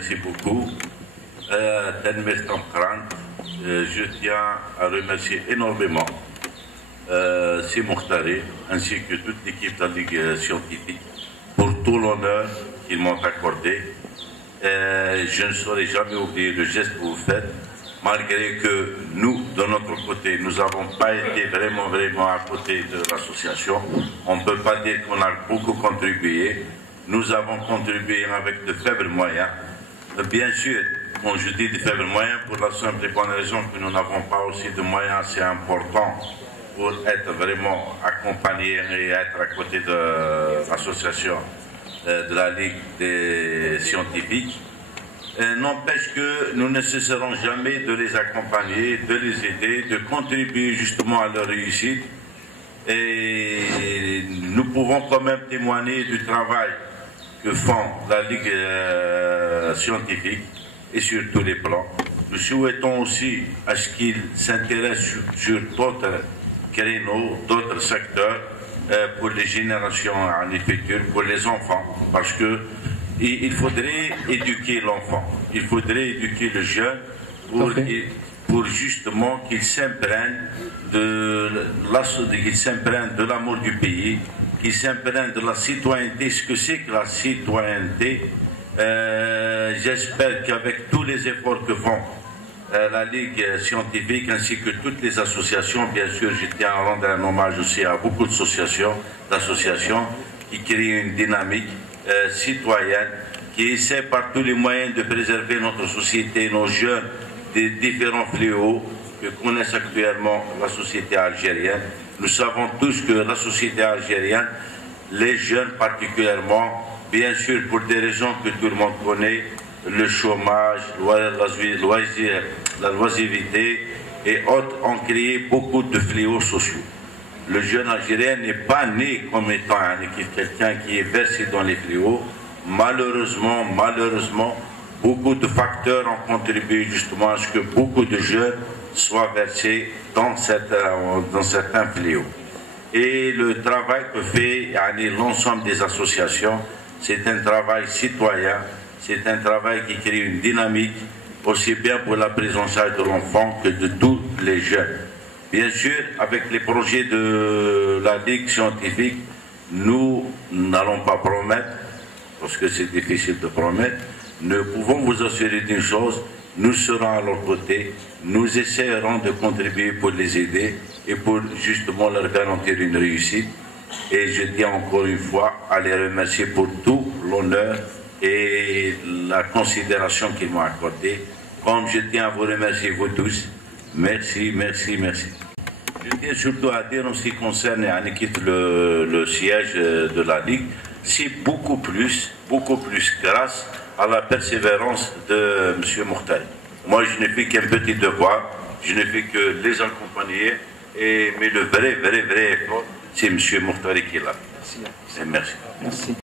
Merci beaucoup. Je tiens à remercier énormément Si Mokhtari ainsi que toute l'équipe de la Ligue scientifique pour tout l'honneur qu'ils m'ont accordé. Je ne saurais jamais oublier le geste que vous faites, malgré que nous, de notre côté, nous n'avons pas été vraiment à côté de l'association. On ne peut pas dire qu'on a beaucoup contribué. Nous avons contribué avec de faibles moyens. Bien sûr, quand je dis de faibles moyens, pour la simple et bonne raison que nous n'avons pas aussi de moyens assez importants pour être vraiment accompagnés et être à côté de l'association de la Ligue des scientifiques. N'empêche que nous ne cesserons jamais de les accompagner, de les aider, de contribuer justement à leur réussite. Et nous pouvons quand même témoigner du travail que font la Ligue scientifique et sur tous les plans. Nous souhaitons aussi à ce qu'ils s'intéressent sur d'autres créneaux, d'autres secteurs pour les générations en futures, pour les enfants, parce que il faudrait éduquer l'enfant, il faudrait éduquer le jeune pour justement qu'il s'imprègne de l'amour du pays, qu'il s'imprègne de la citoyenneté, ce que c'est que la citoyenneté. J'espère qu'avec tous les efforts que font la Ligue scientifique ainsi que toutes les associations, bien sûr, je tiens à rendre un hommage aussi à beaucoup d'associations qui créent une dynamique citoyenne, qui essaie par tous les moyens de préserver notre société, nos jeunes, des différents fléaux que connaissent actuellement la société algérienne. Nous savons tous que la société algérienne, les jeunes particulièrement, bien sûr pour des raisons que tout le monde connaît, le chômage, la loisiveté et autres, ont créé beaucoup de fléaux sociaux. Le jeune Algérien n'est pas né comme étant quelqu'un qui est versé dans les fléaux. Malheureusement, beaucoup de facteurs ont contribué justement à ce que beaucoup de jeunes soient versés dans certains fléaux. Et le travail que fait l'ensemble des associations, c'est un travail citoyen, c'est un travail qui crée une dynamique, aussi bien pour la prise en charge de l'enfant que de tous les jeunes. Bien sûr, avec les projets de la Ligue scientifique, nous n'allons pas promettre, parce que c'est difficile de promettre. Nous pouvons vous assurer d'une chose, nous serons à leur côté, nous essaierons de contribuer pour les aider et pour justement leur garantir une réussite. Et je tiens encore une fois à les remercier pour tout l'honneur et la considération qu'ils m'ont accordée. Comme je tiens à vous remercier vous tous. Merci. Je tiens surtout à dire en ce qui concerne le siège de la Ligue, c'est beaucoup plus grâce à la persévérance de M. Mokhtari. Moi, je n'ai fait qu'un petit devoir, je n'ai fait que les accompagner, mais le vrai effort, c'est M. Mokhtari qui est là. Merci.